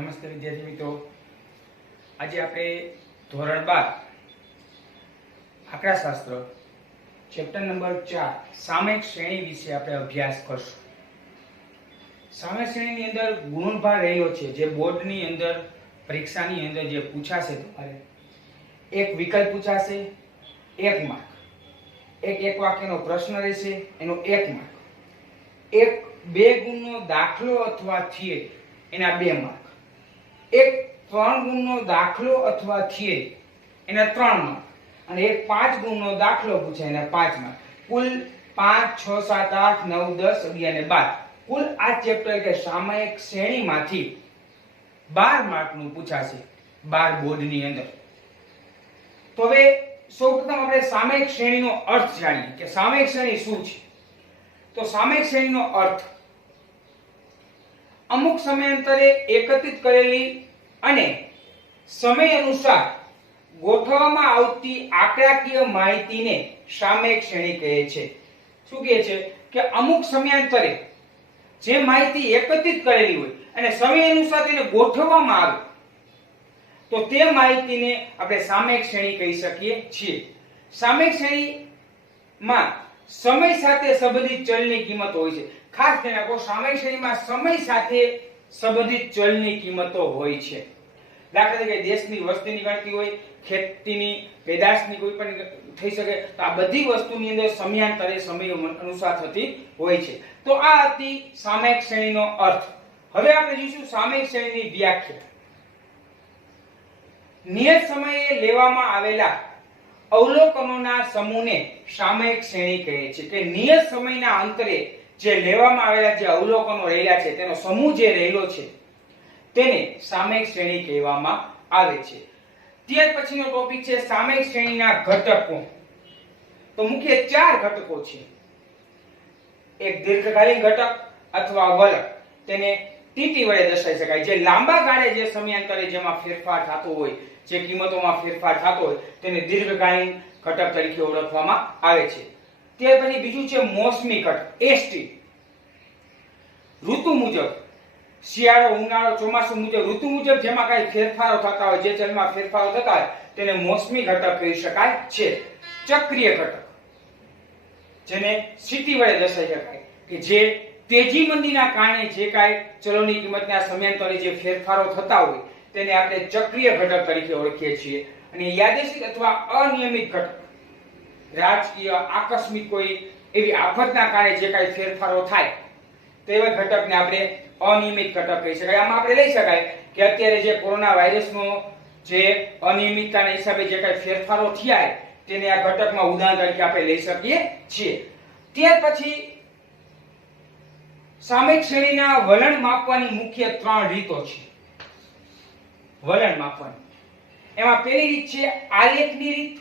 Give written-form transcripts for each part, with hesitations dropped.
નમસ્તે વિદ્યાર્થી મિત્રો, આજે આપણે ધોરણ 12 આંકડાશાસ્ત્ર ચેપ્ટર નંબર 4 સામયિક શ્રેણી વિશે આપણે અભ્યાસ કરશું. સામયિક શ્રેણીની અંદર ગુણભાર રહેલો છે, જે બોર્ડની અંદર પરીક્ષાની અંદર જે પૂછાશે. તમારે એક વિકલ્પ પૂછાશે, 1 માર્ક. એક વાક્યનો પ્રશ્ન રહેશે, એનો 1 માર્ક. એક 2 ગુણનો દાખલો અથવા થિયરી, એના 2 માર્ક. એક 3 ગુણનો દાખલો અથવા થિયરી, એના 3 માર્ક. અને એક 5 ગુણનો દાખલો પૂછાય, એના 5 માર્ક. કુલ 5, 6, 7, 8, 9, 10, 11 અને 12. કુલ આ ચેપ્ટર કે સામયિક શ્રેણીમાંથી 12 માર્કનું પૂછાશે 12 બોર્ડની અંદર. તો હવે સૌપ્રથમ આપણે સામયિક શ્રેણીનો અર્થ જાણીએ કે સામયિક શ્રેણી શું છે. તો સામયિક શ્રેણીનો અર્થ અમુક સમયાંતરે એકત્રિત કરેલી અને સમય અનુસાર ગોઠવવામાં આવતી આંકડાકીય માહિતીને સામયિક શ્રેણી કહે છે. શું કહે છે કે અમુક સમયાંતરે જે માહિતી એકત્રિત કરેલી હોય અને સમય અનુસાર તેને ગોઠવવામાં આવે તો તે માહિતીને આપણે સામયિક શ્રેણી કહી શકીએ છીએ. સામયિક શ્રેણીમાં સમય સાથે સંબંધિત ચલની કિંમત હોય છે. ખાસ ધ્યાન રાખો, સામયિક શ્રેણીમાં સમય સાથે સંબંધિત ચલની કિંમતો હોય છે. દાખલા તરીકે દેશની વસ્તીની ગણતરી હોય, ખેતીની પેદાશની કોઈ પણ થઈ શકે. તો આ બધી વસ્તુની અંદર સમયાંતરે સમય અનુસાર થતી હોય છે. તો આ હતી સામયિક શ્રેણીનો અર્થ. હવે આપણે જોઈશું સામયિક શ્રેણીની વ્યાખ્યા. નિયત સમયે લેવામાં આવેલા અવલોકનોના સમૂહને સામયિક શ્રેણી કહે છે. કે નિયત સમયના અંતરે જે લેવામાં આવેલા જે અવલોકનો રહેલા છે તેનો સમૂહ જે રહેલો છે તેને સામયિક શ્રેણી કહેવામાં આવે છે. ત્યાર પછીનો ટોપિક છે સામયિક શ્રેણીના ઘટકો. તો મુખ્ય 4 ઘટકો છે. એક દીર્ઘકાલીન ઘટક અથવા વલણ, તેને ટીટી વડે દર્શાવી શકાય. જે લાંબા ગાળે જે સમયાંતરે જેમાં ફેરફાર થતો હોય, જે કિંમતોમાં ફેરફાર થતો હોય તેને દીર્ઘકાલીન ઘટક તરીકે ઓળખવામાં આવે છે. ત્યાર પછી બીજું છે મોસમી ઘટક, એસટી. ઋતુ મુજબ શિયાળો, ઉનાળો, ચોમાસું મુજબ ઋતુ મુજબ જેમાં કાંઈ ફેરફારો થતા હોય, જે ચલમાં ફેરફારો થતા હોય તેને મોસમી ઘટક કહી શકાય છે. ચક્રીય ઘટક, જેને સ્થિતિ વડે દર્શાવી શકાય કે જે તેજી મંદીના કારણે જે કાંઈ ચલોની કિંમતના સમયાંતરે જે ફેરફારો થતા હોય તેને આપણે ચક્રીય ઘટક તરીકે ઓળખીએ છીએ. અને યાદચ્છિક અથવા અનિયમિત ઘટક, રાજકીય, આકસ્મિક કોઈ એવી આફતના કારણે જે કાંઈ ફેરફારો થાય તેવા ઘટકને આપણે અનિયમિત ઘટક કહી શકાય. આમાં આપણે લઈ શકાય કે અત્યારે જે કોરોના વાયરસનો જે અનિયમિતતાના હિસાબે જે કાંઈ ફેરફારો થયા તેને આ ઘટકમાં ઉદાહરણ તરીકે આપણે લઈ શકીએ છીએ. ત્યાર પછી સામયિક શ્રેણીના વલણ માપવાની મુખ્ય 3 રીતો છે. વલણ માપવાની એમાં પહેલી રીત છે આલેખની રીત,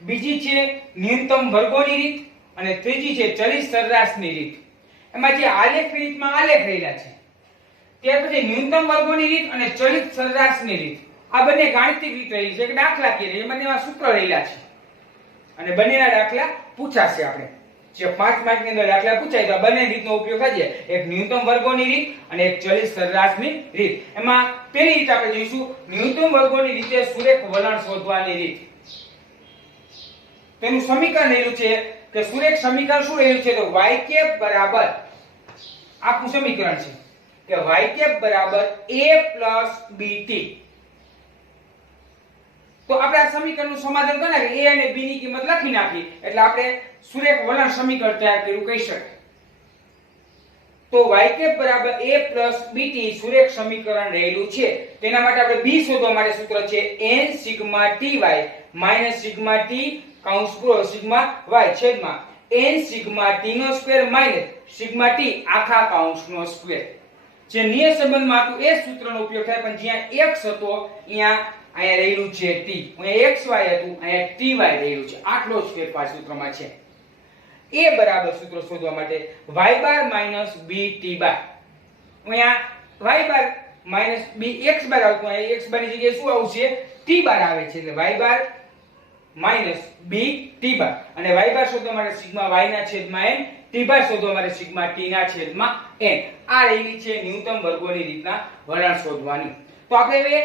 બીજી છે ન્યૂનતમ વર્ગોની રીત અને ત્રીજી છે ચલિત સરેરાશની રીત. એમાં જે આલેખની રીતમાં આલેખ રહેલા છે, ત્યાર પછી ન્યૂનતમ વર્ગોની રીત અને ચલિત સરેરાશની રીત, આ બંને ગાણિતિક રીત રહેલી છે, એક દાખલાકીય રીત. બંનેમાં સૂત્ર રહેલા છે અને બંનેના દાખલા પૂછાશે. આપણે જે 5 માર્કની અંદર દાખલા પૂછાય તો બંને રીતનો ઉપયોગ કરીએ, એક ન્યૂનતમ વર્ગોની રીત અને એક ચલિત સરેરાશની રીત. એમાં પહેલી રીત આપણે જોઈશું ન્યૂનતમ વર્ગોની રીતે સુરેખ વલણ શોધવાની રીત. તેનું સમીકરણ રહેલું છે કે સુરેખ સમીકરણ શું રહેલું છે તો y બરાબર આખું સમીકરણ છે કે y બરાબર a + bt. તો આપણે આ સમીકરણનું સમાધાન કરી નાખીએ, a અને b ની કિંમત લખી નાખી એટલે આપણે સુરેખ વલણ સમીકરણ તૈયાર કર્યું કહી શકાય. તો y બરાબર a + bt સુરેખ સમીકરણ રહેલું છે. તેના માટે આપણે b શોધવા માટે સૂત્ર છે n sigma ty minus sigma t કૌંસ પૂરો સિગ્મા y છેદમાં n સિગ્મા t નો સ્ક્વેર માઈનસ સિગ્મા t આખા કૌંસનો સ્ક્વેર. જે નિયત સંબંધમાં હતું એ સૂત્રનો ઉપયોગ થાય, પણ જ્યાં x હતો અહીંયા રહેલું છે t, અહીંયા xy હતું અહીંયા ty રહેલું છે. આટલો જ ફેરફાર સૂત્રમાં છે. a બરાબર સૂત્ર શોધવા માટે y બાર માઈનસ b t બાર. અહીંયા y બાર માઈનસ b x બાર આવતું, અહીંયા x બાર ની જગ્યાએ શું આવશે t બાર આવે છે એટલે y બાર માઈનસ b t બાર. અને y બાર શોધવા માટે સિગ્મા y ના છેદમાં n t ટી બાર શોધવા માટે સિગ્મા ટી ના છેદમાં n. આ રહેલી છે ન્યૂટન વર્ગોની રીતના વલણ શોધવાની. તો આપણે હવે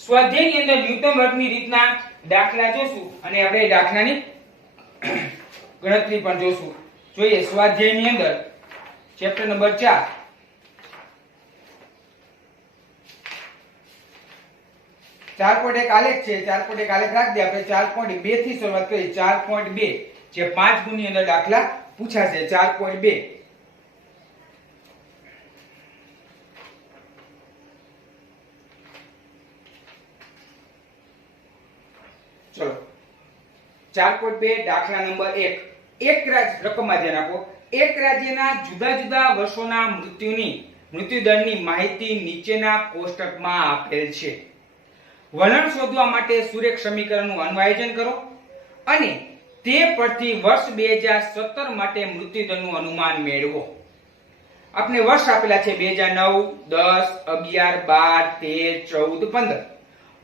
સ્વાધ્યાયની અંદર ન્યૂટન વર્ગની રીતના દાખલા જોશું અને આપણે દાખલાની ગણતરી પણ જોશું. જોઈએ સ્વાધ્યાયની અંદર ચેપ્ટર નંબર 4 4.1 આલેખ છે. 4.1 આલેખ રાખી દે. આપણે 4.2 થી શરૂઆત કરી. 4.2 જે 5 ગુણની અંદર દાખલા પૂછાશે. 4.2 ચલો 4.2 દાખલા નંબર 1. એક રકમમાં ધ્યાન આપો. એક રાજ્યના જુદા જુદા વર્ષોના મૃત્યુદરની માહિતી નીચેના કોષ્ટકમાં આપેલ છે. વલણ શોધવા માટે સુરેખ સમીકરણનું અન્વયન કરો અને તે પરથી વર્ષ 2017 માટે મૃત્યુદરનું અનુમાન મેળવો. આપણે વર્ષ આપેલા છે 2009, 10, 11, 12, 13, 14, 15.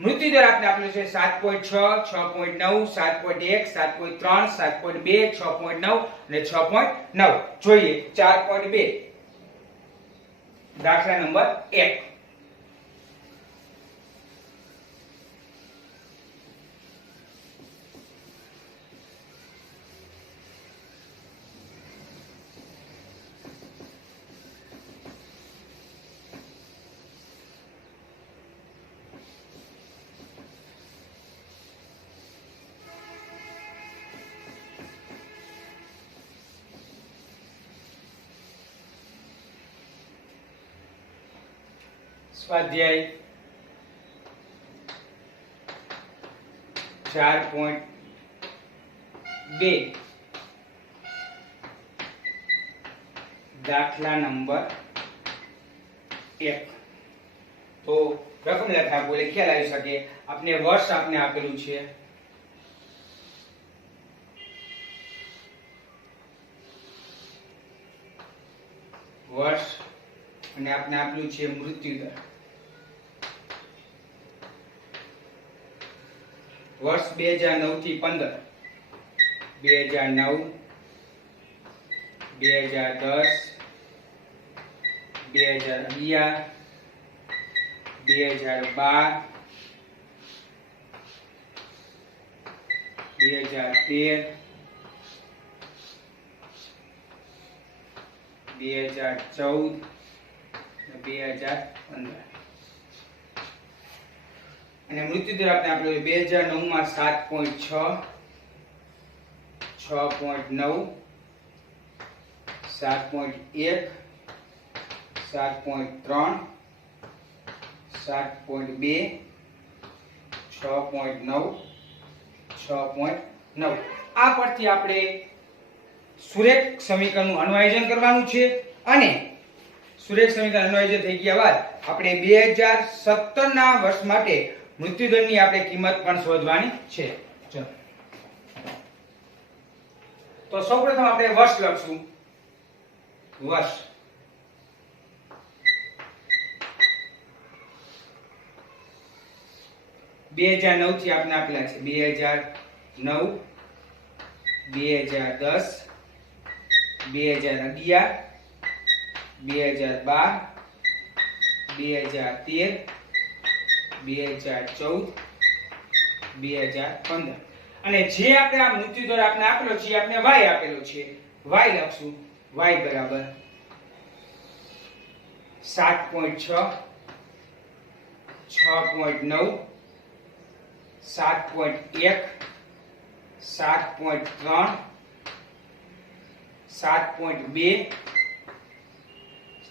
મૃત્યુદર આપણે આપેલો છે 7.6, 6.9, 7.1, 7.3, 7.2, 6.9 અને 6.9. જોઈએ 4.2 દાખલા નંબર 1. સ્વાધ્યાય 4.2 દાખલા નંબર 1. તો રકમ લખા બોલે ખ્યાલ આવી શકે. આપણે વર્ષ આપને આપેલું છે વર્ષ અને આપણે આપેલું છે મૃત્યુદર. વર્ષ 2009 થી 15, 2009, 2010, 2011, 2012, 2013, 2014, 2015 અને મૃત્યુદર આપણે આપેલો 2009 માં 7.6, 6.9, 7.1, 7.3, 7.2, 6.9, 6.9. આ પરથી આપણે સુરેખ સમીકરણનું અન્વયન કરવાનું છે અને સુરેખ સમીકરણ અન્વયન થઈ ગયા બાદ આપણે 2017 ના વર્ષ માટે મૃત્યુદરની આપણે કિંમત પણ શોધવાની છે. ચલો તો સૌપ્રથમ આપણે વર્ષ લખશું. વર્ષ 2009 થી આપણે આપેલા છે 2009, 2010, 2011, 2012, 2013, 2014, 2015 અને જે આપણે આ મૃત્યુદર આપણે આપેલો છે આપણે y આપેલો છે. y લખશું. y બરાબર 7.6, 6.9, 7.1, 7.3, 7.2,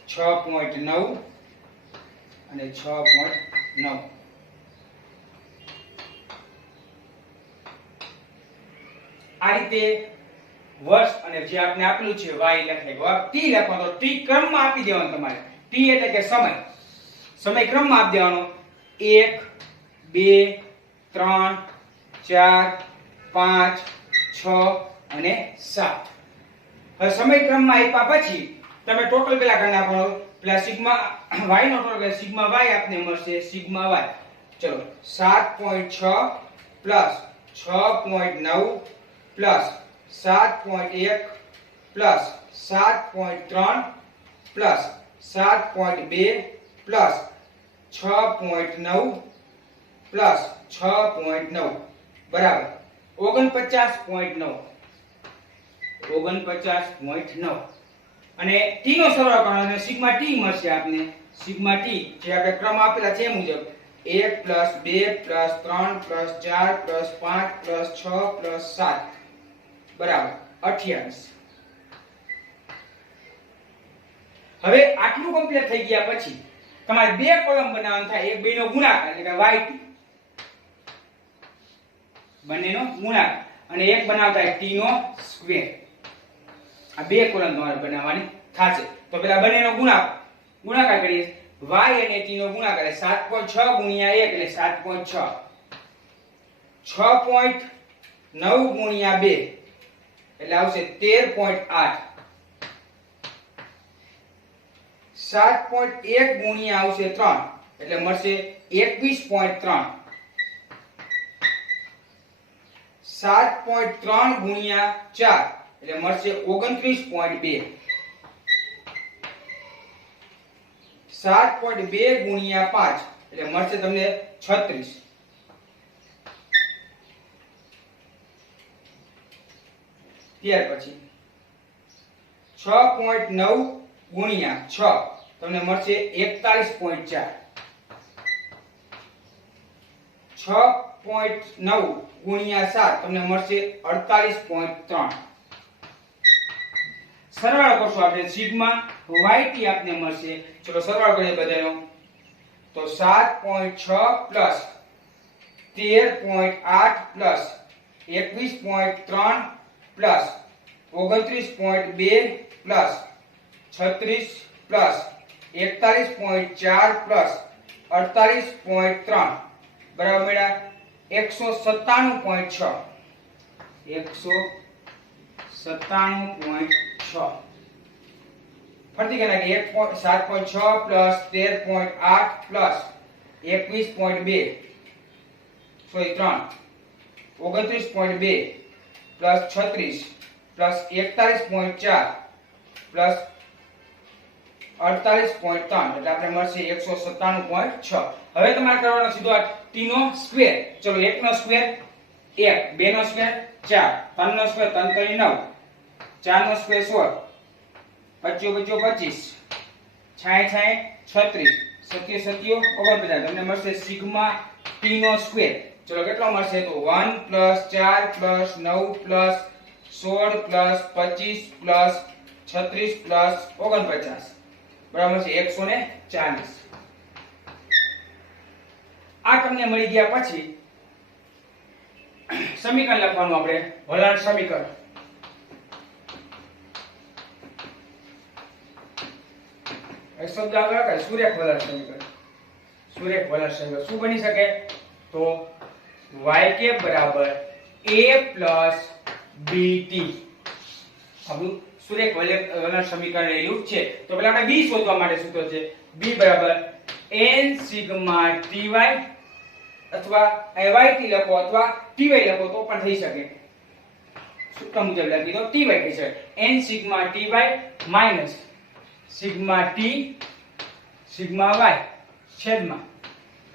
6.9 અને 6.9. આ રીતે વર્ષ અને જે આપણે આપેલું છે y લખાય. t લખવાનો તો t ક્રમમાં આપી દેવાનો તમારે. t એટલે કે સમય ક્રમમાં આપી દેવાનો. 1, 2, 3, 4, 5, 6 અને 7. હવે સમય ક્રમમાં આપ્યા પછી તમે ટોટલ પેલા કરી નાખો. પ્લસ સિગ્મા y નો ટોટલ સિગ્મા y આપને મળશે સિગ્મા y. ચલો 7.6 plus 6.9 plus 7.1 plus 7.3 plus 7.2 plus 6.9 plus 6.9 બરાબર 49.9 49.9 અને t નો સરવાળો કરવાનો સિગ્મા t મળશે આપને સિગ્મા t જે આપણે ક્રમ આપેલા છે એ મુજબ 1 plus 2 plus 3 plus 4 plus 5 plus 6 plus 7 બરાબર 28. હવે આટલું કમ્પ્લીટ થઈ ગયા પછી તમારે બે કોલમ બનાવવાનું થાય એક બેનો ગુણાકાર એટલે કે yt બંનેનો ગુણાકાર અને એક બનાવતા t નો સ્ક્વેર આ બે કોલમ તમારે બનાવવાની થાશે તો પેલા બંનેનો ગુણાકાર કરીએ y અને t નો ગુણાકાર એટલે 7.6 ગુણ્યા 1 એટલે 7.6 6.9 ગુણ્યા 2 એટલે આવશે 13.8 7.1 ગુણ્યા આવશે 3 એટલે મળશે 21.3 7.3 ગુણ્યા 4 એટલે મળશે 29.2 7.2 ગુણ્યા 5 એટલે મળશે તમને 36 ત્યાર પછી 6.9 ગુણ્યા 6 તમને મળશે 41.4 6.9 ગુણ્યા 7 તમને મળશે 48.3 સરવાળો કરશો આપણે સિગ્મા yt આપને મળશે ચલો સરવાળો કરીએ બધાનો તો 7.6 plus 13.8 plus 21.3 plus 29.2 plus 36 plus 41.4 plus 48.3 બરાબર મેળા 197.6 197.6 ફરીથી કહેવાય કે 7.6 plus 13.8 plus 21.2 sorry 3 29.2 plus 36 plus 41.4 plus 48.3 એટલે આપણે મળશે 197.6 હવે તમારે કરવાનો સીધો આ t નો સ્ક્વેર ચલો 1 નો સ્ક્વેર 1 2 નો સ્ક્વેર 4 3 નો સ્ક્વેર 3 3 9 4 નો સ્ક્વેર 16 25 25 66 36 37 49 તમને મળશે સિગ્મા t નો સ્ક્વેર ચલો કેટલો મળશે તો 1 4 9 16 25 36 49 બરાબર છે 140 આ તમને મળી ગયા પછી સમીકરણ લખવાનું આપણે વલણ સમીકરણ એક શબ્દ આગળ લખાય સુરેખ વલણ સમીકરણ શું બની શકે તો y બરાબર a bt આપણું સુરેખ વલણ સમીકરણ લેલું છે તો પહેલા આપણે b શોધવા માટે સૂત્ર છે b બરાબર n સિગ્મા ty અથવા yt લખો અથવા ty લખો તો પણ થઈ શકે સૂત્ર મુજબ લખી દો ty કહી શકે n sigma ty minus sigma t sigma y છેદમાં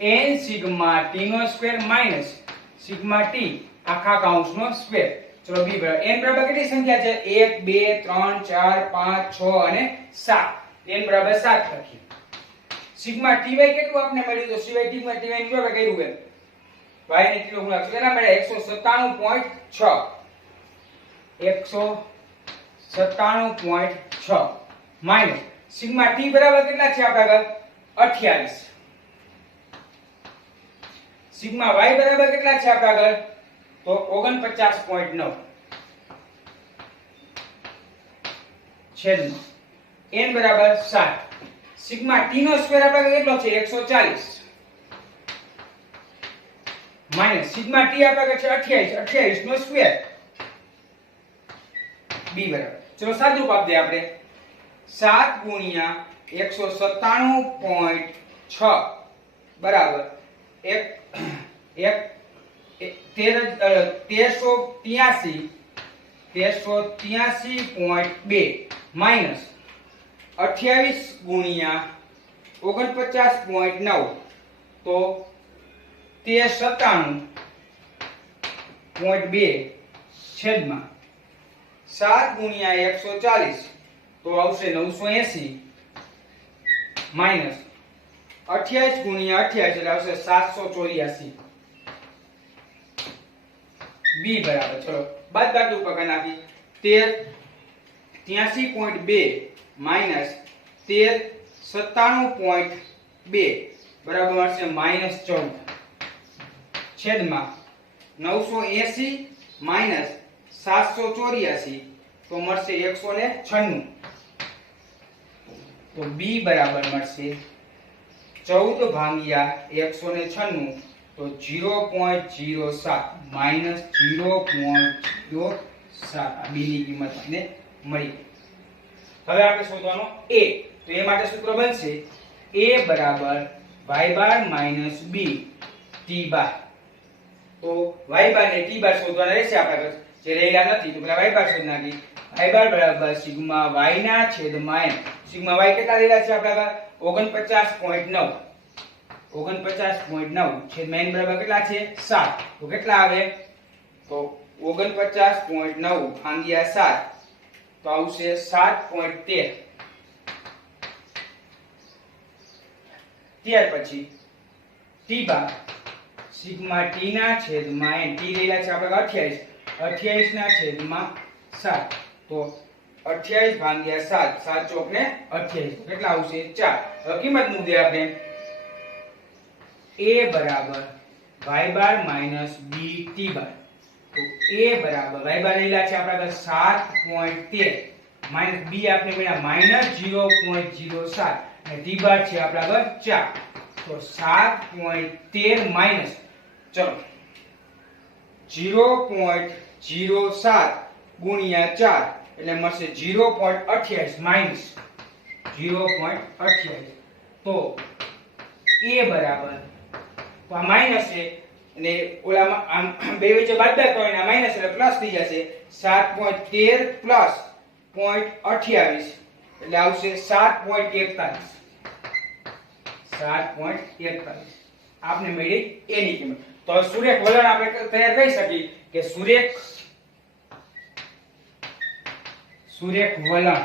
n સિગ્મા t નો સ્ક્વેર માઈનસ સિગ્મા t આખા કૌંસનો સ્ક્વેર ચલો b બરાબર n બરાબર કેટલી સંખ્યા છે 1 2 3 4 5 6 અને 7 n બરાબર 7 લખી સિગ્મા ty કેટલું આપને મળ્યું તો સિવાય સિગ્મા ty ની બરાબર કર્યું કે y ને કિલો ગુણાકાર કેટલા મળ્યા 197.6 માઈનસ સિગ્મા t બરાબર કેટલા છે આપણા આગળ 28 સિગ્મા y બરાબર કેટલા છે આપણા આગળ તો 49.9 છેદમાં n બરાબર 7 સિગ્મા t નો સ્ક્વેર આપણે કેટલો છે 140 માઈનસ સિગ્મા t આપણે છે 28 નો સ્ક્વેર b બરાબર ચલો સાદુરૂપ આપ દે આપણે 7 ગુણ્યા 197.6 બરાબર 1383.2 માઇનસ 28 ગુણ્યા 49.9 તો 1397.2 છેદમાં 7 ગુણ્યા 140 તો આવશે 980 માઇનસ 28 ગુણ્યા 28 એટલે આવશે 784 બી બરાબર ચલો બાદબાકી ઉપર કરી નાખી 83.2 માઇનસ 97.2 બરાબર મળશે -14 છેદમાં 980 માઇનસ 784 તો મળશે 196 તો બી બરાબર મળશે 14 ભાગ્યા 196 તો 0.07 માઇનસ 0.07 બી ની કિંમત આપણને મળી. હવે આપણે શોધવાનો a તો એ માટે સૂત્ર બનશે a બરાબર y બાર માઈનસ b t બાર. તો y બાર ને t બાર શોધવાના રહેશે આપણે જે રહેલા નથી તો પેલા y બાર શોધી નાખી. y બાર બરાબર સિગ્મા y ના છેદમાં n. સિગ્મા y કેટલા રહેલા છે આપણા 49.9 છેદમાં n બરાબર કેટલા છે 7 તો કેટલા આવે તો 49.9 ભાગ્યા 7 તો આવશે 7.13. ત્યાર પછી t બાર સિગ્મા t ના છેદમાં n. t રહેલા છે આપણે 28 ના છેદમાં 7 તો 28 ભાગ્યા 7 7 ચોક ને 28 તો કેટલા આવશે 4. હવે કિંમત મૂકીએ આપણે a બરાબર y બાર માઈનસ b t બાર. તો a બરાબર y બાર રહેલા છે આપણા 7.13 માઈનસ b આપણે મળ્યા -0.07 અને t બાર છે આપણા 4 તો 7.13 માઈનસ ચલો 0.07 ગુણ્યા 4 એટલે મળશે 0.28 માઈનસ 0.28 તો a બરાબર તો આ માઈનસ છે અને ઓલામાં આમ બે વચ્ચે બાદબાકી કરીને આ માઈનસ એટલે પ્લસ થઈ જશે 7.13 પ્લસ 0.28 એટલે આવશે 7.41 આપને મળી a ની કિંમત. તો હવે સુરેખ વલણ આપણે તૈયાર કરી શકીએ કે સુરેખ વલણ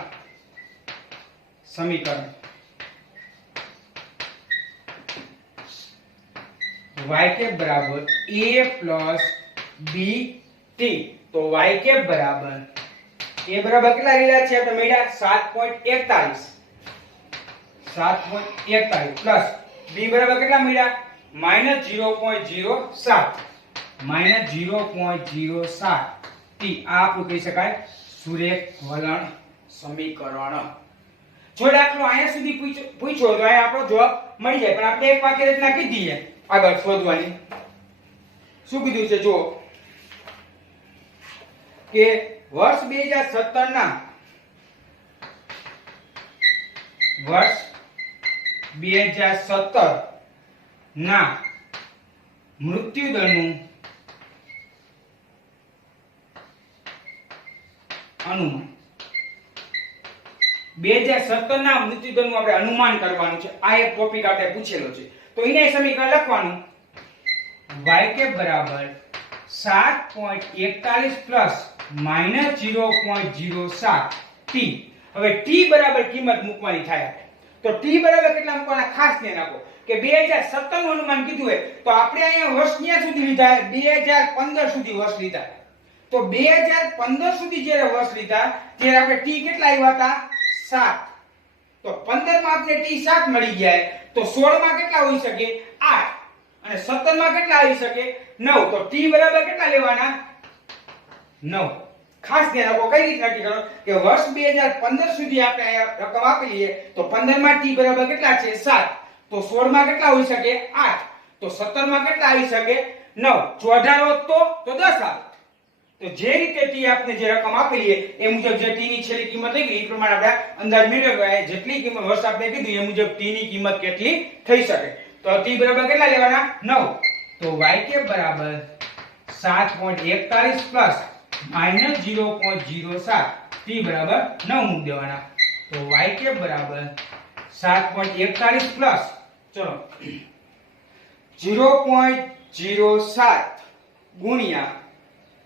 સમીકરણ y કેપ બરાબર a પ્લસ b t. તો y કેપ બરાબર a બરાબર કેટલા લીધા છે આપણે મળ્યા 7.41 પ્લસ b બરાબર કેટલા મળ્યા -0.07 t. આ આપણું કહી શકાય સુરેખ વલણ સમીકરણ. જો દાખલો અહીંયા સુધી પૂછ્યો તો અહીંયા આપણો જવાબ મળી જાય પણ આપણે એક વાક્ય રચના કીધી છે આગળ શોધવાની. શું કીધું છે જો કે વર્ષ 2017 ના મૃત્યુદરનું અનુમાન 2017 ના મૃત્યુદરનું આપણે અનુમાન કરવાનું છે. આ એક ટોપિક આપણે પૂછેલો છે તો એને સમીકરણ લખવાનું y કેપ બરાબર 7.41 પ્લસ -0.07 t. હવે t બરાબર કિંમત મૂકવાની થાય તો t બરાબર કેટલા મૂકવાના ખાસ ધ્યાન આપો કે 2017 નું અનુમાન કીધું હોય તો આપણે અહીંયા વર્ષ ક્યાં સુધી લીધા 2015 સુધી વર્ષ લીધા. તો 2015 સુધી જ્યારે વર્ષ લીધા ત્યારે આપણે t કેટલા આવ્યા હતા 7. તો 15 માં આપણે t 7 મળી જાય તો 16 માં કેટલા હોઈ શકે 8 અને 17 માં કેટલા આવી શકે 9. તો t બરાબર કેટલા લેવાના 9. ખાસ ધ્યાન રાખો કઈ રીતે નક્કી કરો કે વર્ષ 2015 સુધી આપણે અહીંયા રકમ આપેલી છે તો 15 માં t બરાબર કેટલા છે 7. તો 16 માં કેટલા હોઈ શકે 8. તો 17 માં કેટલા આવી શકે 9. જો 18 હોત તો 10 આવે. તો જે રીતે t આપને જે રકમ આપેલી છે એ મુજબ જે t ની છેલ્લી કિંમત લઈ એ પ્રમાણે આપણે અંદાજ મેળવ્યો જેટલી કિંમત વર્ષ આપણે કીધું એ મુજબ t ની કિંમત કેટલી થઈ શકે. તો t બરાબર કેટલા લેવાના 9. તો y કેપ બરાબર 7.41 પ્લસ -0.07 t t બરાબર 9 મૂકી દેવાના. તો y કેપ બરાબર 7.41 પ્લસ ચલો 0.07 ગુણ્યા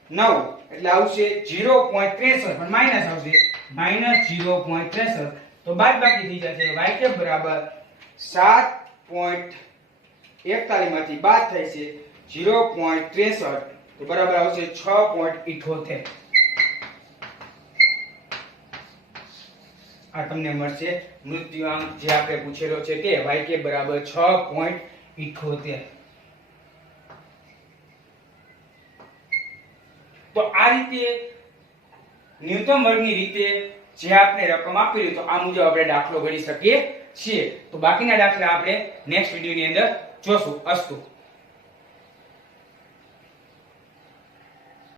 9 એટલે આવશે 0.63 પણ માઈનસ આવશે -0.63. તો બાદબાકી થઈ જશે y કેપ બરાબર 7.41 માંથી બાદ થાય છે 0.63 તો બરાબર આવશે 6.78. આ તમને મળશે મૃત્યુઆંક જે આપણે પૂછેલો છે તે y કે બરાબર 6.78. તો આ રીતે ન્યૂનતમ વર્ગની રીતે જે આપણે રકમ આપેલી તો આ મુજબ આપણે દાખલો ગણી શકીએ છીએ. તો બાકીના દાખલા આપણે નેક્સ્ટ વિડિયોની અંદર જોશું. અસ્તુ.